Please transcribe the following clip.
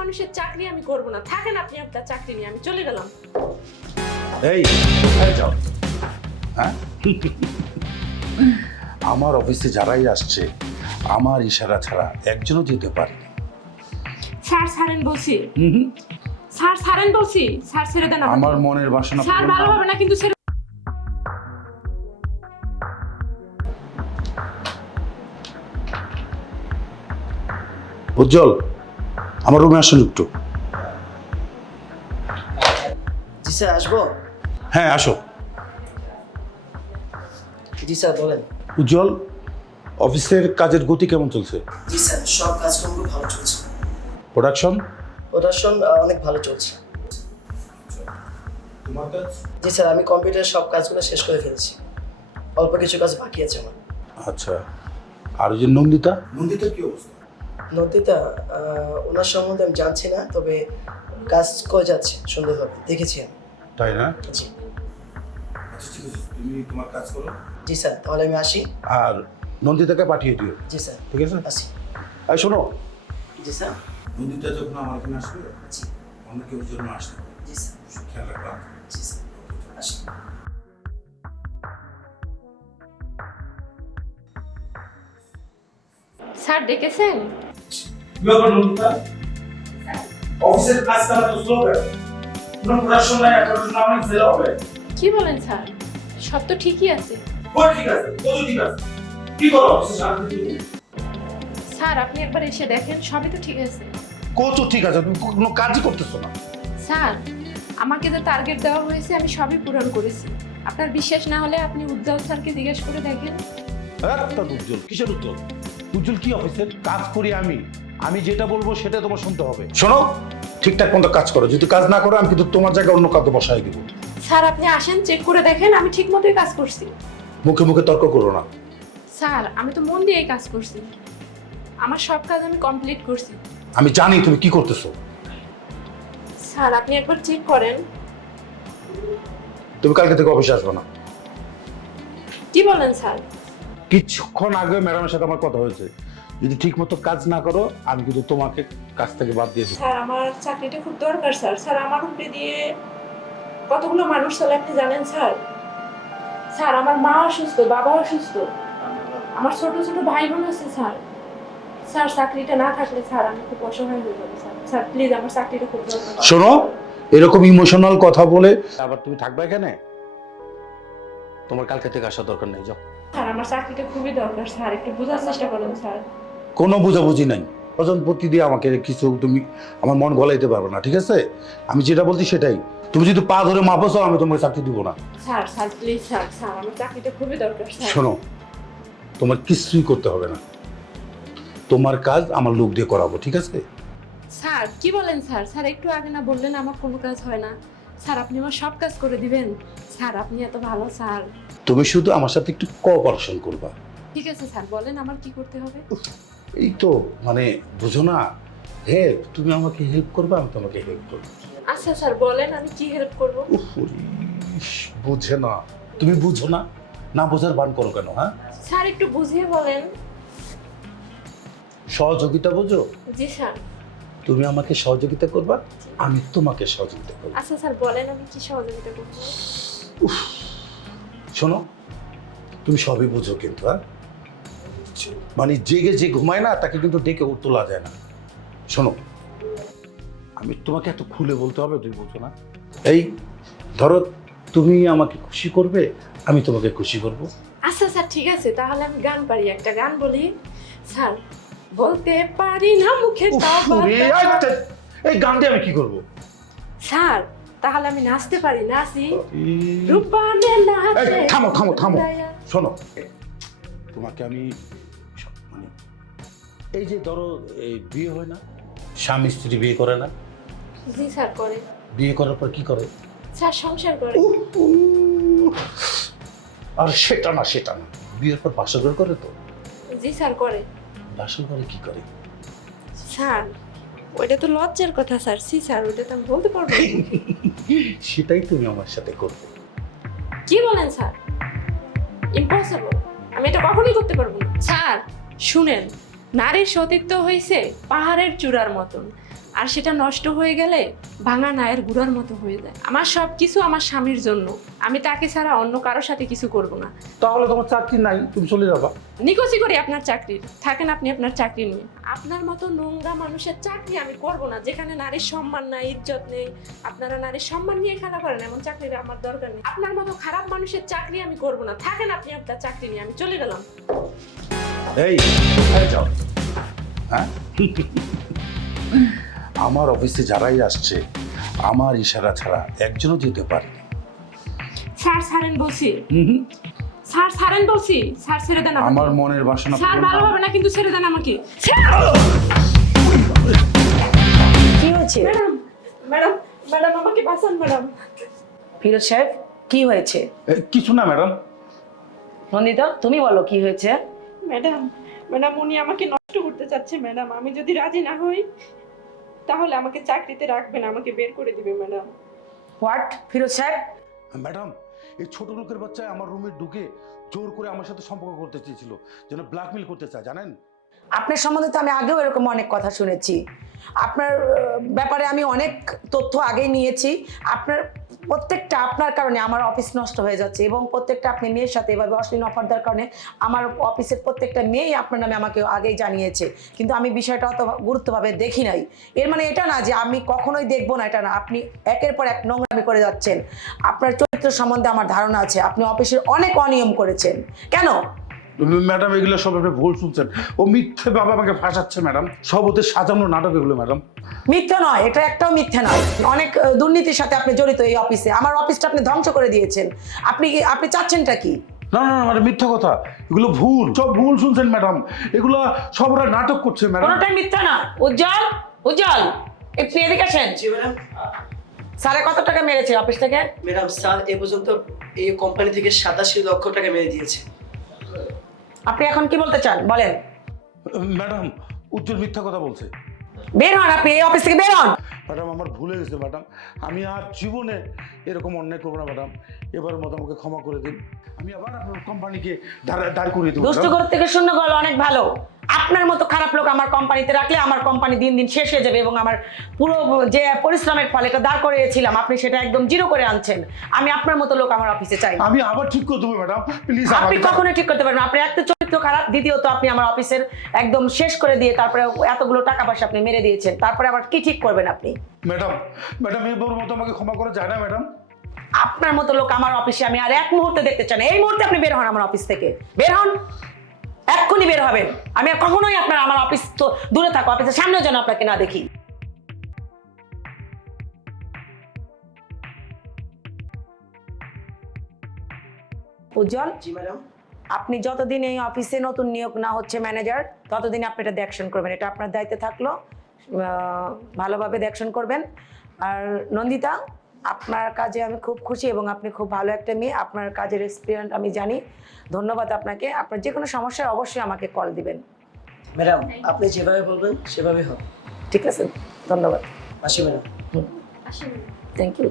মানুষের চাকরি আমি করব না। থাকেন আপনি আপনার চাকরি নিয়ে, আমি চলে গেলাম। এই কোথায় যাও? হ্যাঁ আমার অফিসে যারাই আসছে আমার ইশারা ছাড়া একজনও যেতে পারেনি। স্যার ছাড়েন বলছি। স্যার ছাড়েন বলছি। স্যার ছেড়ে দেন আমাকে। আমার মনের বাসনা স্যার পূরণ ভালো না- হবে না কিন্তু ছেড়ে। উজ্জ্বল আমার রুমে আসুন একটু। জি স্যার, আসবো? হ্যাঁ আসো। জি স্যার, বলেন। উজ্জ্বল অফিসের কাজের গতি কেমন চলছে? জি স্যার, সব কাজকর্ম ভালো চলছে। প্রোডাকশন? প্রোডাকশন অনেক ভালো চলছে। তোমার কাজ? জি স্যার, আমি কম্পিউটারের সব কাজগুলো শেষ করে ফেলেছি। অল্প কিছু কাজ বাকি আছে আমার। আচ্ছা আর ওই যে নন্দিতা? নন্দিতার কি অবস্থা? নন্দিতা, ওনার সম্বন্ধে আমি জানছি না, তবে কাজ করে যাচ্ছে সুন্দরভাবে, দেখেছি আমি। তাই না? জি। আচ্ছা ঠিক আছে তুমি তোমার কাজ করো। জি স্যার, তাহলে আমি আসি। আর নন্দিতাকে পাঠিয়ে দিও। জি স্যার, ঠিক আছে? আসি। আর শোনো জি স্যার। নন্দিতা যখন আমার এখানে আসবে জি। অন্য কেউ জন্য আসতে হবে। জি স্যার। খেয়াল রাখবা। জি স্যার, আসি। স্যার ডেকেছেন? অফিসের কাজ করা তো স্লো হবে। কোনো প্রোডাকশন নাই, প্রোডাকশন না হলে ফেল হবে। কি বলেন স্যার? সব তো ঠিকই আছে। কই ঠিক আছে? কত ঠিক আছে? কি করো অফিসে শান্তি? স্যার আপনি একবার এসে দেখেন, সবই তো ঠিক আছে। কত ঠিক আছে? তুমি কোনো কাজই করতেছো না। স্যার আমাকে যে টার্গেট দেওয়া হয়েছে আমি সবই পূরণ করেছি। আপনার বিশ্বাস না হলে আপনি উজ্জ্বল স্যারকে জিজ্ঞেস করে দেখেন। একটা উজ্জ্বল কিসের উজ্জ্বল? উজ্জ্বল কি অফিসের কাজ করি আমি? আমি যেটা বলবো সেটা তোমার শুনতে হবে। শোনো ঠিকঠাক মতো কাজ করো, যদি কাজ না করো আমি কিন্তু তোমার জায়গায় অন্য কাউকে বসাই দিব। স্যার আপনি আসেন, চেক করে দেখেন আমি ঠিক মতোই কাজ করছি। মুখে মুখে তর্ক করো না। স্যার আমি তো মন দিয়েই কাজ করছি, আমার সব কাজ আমি কমপ্লিট করছি। আমি জানি তুমি কি করতেছো। স্যার আপনি একবার চেক করেন। তুমি কালকে থেকে অফিসে আসবে না। কি বলেন স্যার? কিছুক্ষণ আগে ম্যাডামের সাথে আমার কথা হয়েছে, যদি ঠিক মতো কাজ না করো আমি কিন্তু তোমাকে কাজ থেকে বাদ দিয়ে দেবো। স্যার আমার চাকরিটা খুব দরকার স্যার। স্যার আমার উপরে দিয়ে কতগুলো মানুষ চলে আপনি জানেন স্যার? স্যার আমার মা অসুস্থ, বাবা অসুস্থ, আমার ছোট ছোট ভাই বোন আছে স্যার। স্যার চাকরিটা না থাকলে স্যার আমি খুব অসহায় হয়ে যাবো স্যার। স্যার প্লিজ আমার চাকরিটা খুব দরকার। শোনো এরকম ইমোশনাল কথা বলে আবার তুমি থাকবে এখানে? তোমার কালকে থেকে আসার দরকার নেই, যাও। স্যার আমার চাকরিটা খুবই দরকার স্যার, একটু বোঝার চেষ্টা করুন স্যার। কোনো বুঝাবুঝি নাই, প্রতি দিয়ে আমাকে কিছু তুমি আমার মন গলাইতে পারবে না, ঠিক আছে? আমি যেটা বলছি সেটাই। তুমি যদি পা ধরে মাপো আমি তোমাকে চাকরি দিব না। Sir sir please sir, sir আমার চাকরিটা খুবই দরকার স্যার। শোনো তোমার কিছুই করতে হবে না, তোমার কাজ আমার লোক দিয়ে করাবো, ঠিক আছে? স্যার কি বলেন স্যার? স্যার একটু আগে না বললেন আমার কোনো কাজ হয় না? স্যার আপনি আমার সব কাজ করে দিবেন। স্যার আপনি এত ভালো স্যার। তুমি শুধু আমার সাথে একটু কোঅপারেশন করবা। ঠিক আছে স্যার, বলেন আমার কি করতে হবে? এই তো মানে বুঝো না, হেল্প। তুমি আমাকে হেল্প করবে, আমি তোমাকে হেল্প করবো। আচ্ছা স্যার বলেন আমি কি হেল্প করব? উফ, ইস, বুঝে না, তুমি বুঝো না, না বোঝার বান করো কেন? হ্যাঁ স্যার একটু বুঝিয়ে বলেন। সহযোগিতা বোঝো? জি স্যার। তুমি আমাকে সহযোগিতা করবা, আমি তোমাকে সহযোগিতা করবো। আচ্ছা স্যার বলেন আমি কি সহযোগিতা করব? শোনো তুমি সবই বুঝো কিন্তু, হ্যাঁ মানে জেগে যে ঘুমায় না তাকে কিন্তু ডেকে তোলা যায় না। শোনো আমি তোমাকে এত খুলে বলতে হবে, তুমি বুঝো না। এই ধরো তুমি আমাকে খুশি করবে, আমি তোমাকে খুশি করব। আচ্ছা স্যার ঠিক আছে, তাহলে আমি গান পারি, একটা গান বলি। স্যার বলতে পারি না মুখে তাও এই গান দিয়ে আমি কি করব? স্যার তাহলে আমি নাচতে পারি, নাচি। রূপানে নাচে। এই থামো থামো থামো, শোনো তোমাকে আমি মানে এই যে ধরো এই বিয়ে হয় না, স্বামী স্ত্রী বিয়ে করে না? জি স্যার করে। বিয়ে করার পর কি করে? স্যার সংসার করে। আর সেটা না সেটা না, বিয়ের পর বাসর করে তো? জি স্যার করে। বাসর করে কি করে? স্যার ওইটা তো লজ্জার কথা স্যার। সি স্যার ওইটা তো আমি বলতে পারবো না। সেটাই তুমি আমার সাথে করবে। কি বলেন স্যার? ইম্পসিবল, আমি এটা কখনোই করতে পারবো না। স্যার শুনেন, নারীর সতীত্ব হয়েছে পাহাড়ের চূড়ার মতন, আর সেটা নষ্ট হয়ে গেলে ভাঙা নায়ের গুঁড়ার মতো হয়ে যায়। আমার সব কিছু আমার স্বামীর জন্য, আমি তাকে ছাড়া অন্য কারোর সাথে কিছু করব না। তাহলে তোমার চাকরি নাই, তুমি চলে যাবা। নিকোচি করি আপনার চাকরির, থাকেন আপনি আপনার চাকরি নিয়ে। আপনার মতো নোংরা মানুষের চাকরি আমি করব না, যেখানে নারীর সম্মান নাই, ইজ্জত নেই। আপনারা নারীর সম্মান নিয়ে খেলা করেন, এমন চাকরির আমার দরকার নেই। আপনার মতো খারাপ মানুষের চাকরি আমি করব না, থাকেন আপনি আপনার চাকরি নিয়ে, আমি চলে গেলাম। এই কোথায় যাও? হ্যাঁ আমার অফিসে যারাই আসছে আমার ইশারা ছাড়া একজনও যেতে পারে। স্যার ছাড়েন বলছি, স্যার ছাড়েন বলছি, স্যার ছেড়ে দেন আমাকে। আমার মনের বাসনা স্যার পূরণ ভালো না- হবে না কিন্তু ছেড়ে দেন আমাকে। কি হয়েছে? ম্যাডাম ম্যাডাম ম্যাডাম আমাকে বাঁচান ম্যাডাম। ফিরোজ সাহেব কি হয়েছে? কিছু না ম্যাডাম। নন্দিতা তুমি বলো কি হয়েছে? ম্যাডাম ম্যাডাম উনি আমাকে নষ্ট করতে চাচ্ছে ম্যাডাম, আমি যদি রাজি না হই তাহলে আমাকে চাকরিতে রাখবে না, আমাকে বের করে দিবে ম্যাডাম। হোয়াট? ফিরোজ সাহেব ম্যাডাম এই ছোট লোকের বাচ্চা আমার রুমে ঢুকে জোর করে আমার সাথে সম্পর্ক করতে চেয়েছিল, যেন ব্ল্যাকমেল করতে চায় জানেন। আপনার সম্বন্ধে তো আমি আগেও এরকম অনেক কথা শুনেছি। আপনার ব্যাপারে আমি অনেক তথ্য আগেই নিয়েছি। আপনার প্রত্যেকটা আপনার কারণে আমার অফিস নষ্ট হয়ে যাচ্ছে, এবং প্রত্যেকটা আপনি মেয়ের সাথে এভাবে অশ্লীল অফার দেওয়ার কারণে আমার অফিসের প্রত্যেকটা মেয়েই আপনার নামে আমাকে আগেই জানিয়েছে, কিন্তু আমি বিষয়টা অত গুরুত্বভাবে দেখি নাই। এর মানে এটা না যে আমি কখনোই দেখবো না, এটা না। আপনি একের পর এক নোংরামি করে যাচ্ছেন। আপনার চরিত্র সম্বন্ধে আমার ধারণা আছে, আপনি অফিসের অনেক অনিয়ম করেছেন। কেন? ম্যাডাম এগুলো সব আপনি ভুল শুনছেন, ও মিথ্যে বাবা আমাকে ফাঁসাচ্ছে ম্যাডাম, সব ওদের সাজানো নাটক এগুলো ম্যাডাম। মিথ্যা নয়, এটা একটাও মিথ্যা নয়। অনেক দুর্নীতির সাথে আপনি জড়িত এই অফিসে। আমার অফিসটা আপনি ধ্বংস করে দিয়েছেন। আপনি চাচ্ছেনটা কি? না না না ম্যাডাম মিথ্যা কথা, এগুলো ভুল, সব ভুল শুনছেন ম্যাডাম, এগুলো সব ওরা নাটক করছে ম্যাডাম। কোনোটাই মিথ্যা না। উজ্জ্বল, উজ্জ্বল একটু এদিকে আসেন। জি ম্যাডাম। স্যারে কত টাকা মেরেছে অফিস থেকে? ম্যাডাম স্যার এ পর্যন্ত এই কোম্পানি থেকে 87 লক্ষ টাকা মেরে দিয়েছে। আপনি এখন কি বলতে চান বলেন? ম্যাডাম উজ্জ্বল মিথ্যা কথা বলছে। বের হন, আপনি এই অফিস থেকে বের হন। ম্যাডাম আমার ভুলে গেছে ম্যাডাম, আমি আর জীবনে এরকম অন্যায় করবো না ম্যাডাম, এবার মতো আমাকে ক্ষমা করে দিন, আমি আবার আপনার কোম্পানিকে দাঁড় করিয়ে দেবো। দুষ্ট ঘর থেকে শূন্য গল অনেক ভালো। আপনার মতো খারাপ লোক আমার কোম্পানিতে রাখলে আমার কোম্পানি দিন দিন শেষ হয়ে যাবে, এবং আমার পুরো যে পরিশ্রমের ফলে এটা দাঁড় করিয়েছিলাম আপনি সেটা একদম জিরো করে আনছেন। আমি আপনার মতো লোক আমার অফিসে চাই না। আমি আবার ঠিক করে দেবো ম্যাডাম, প্লিজ। আপনি কখনোই ঠিক করতে পারবেন না। আপনি একটা চরিত্র খারাপ, দ্বিতীয়ত আপনি আমার অফিসের একদম শেষ করে দিয়ে তারপরে এতগুলো টাকা পয়সা আপনি মেরে দিয়েছেন, তারপরে আবার কি ঠিক করবেন আপনি? ম্যাডাম ম্যাডাম এবার মতো আমাকে ক্ষমা করা যায় না ম্যাডাম। আপনার মতো লোক আমার অফিসে আমি আর এক মুহূর্তে দেখতে চাই না। এই মুহূর্তে আপনি বের হন আমার অফিস থেকে, বের হন, এক্ষুনি বের হবেন। আমি আর কখনোই আমার অফিস তো দূরে থাকো, অফিসের সামনে যেন আপনাকে না দেখি। উজ্জ্বল, জি ম্যাডাম। আপনি যতদিন এই অফিসে নতুন নিয়োগ না হচ্ছে ম্যানেজার, ততদিন আপনি এটা দেখশন করবেন। এটা আপনার দায়িত্বে থাকলো, ভালোভাবে দেখশন করবেন। আর নন্দিতা, আপনার কাজে আমি খুব খুশি, এবং আপনি খুব ভালো একটা মেয়ে, আপনার কাজের এক্সপিরিয়েন্স আমি জানি। ধন্যবাদ আপনাকে। আপনার যে কোনো সমস্যায় অবশ্যই আমাকে কল দিবেন। ম্যাডাম আপনি যেভাবে বলবেন সেভাবে হবে। ঠিক আছে, ধন্যবাদ। আসি ম্যাডাম। Thank you.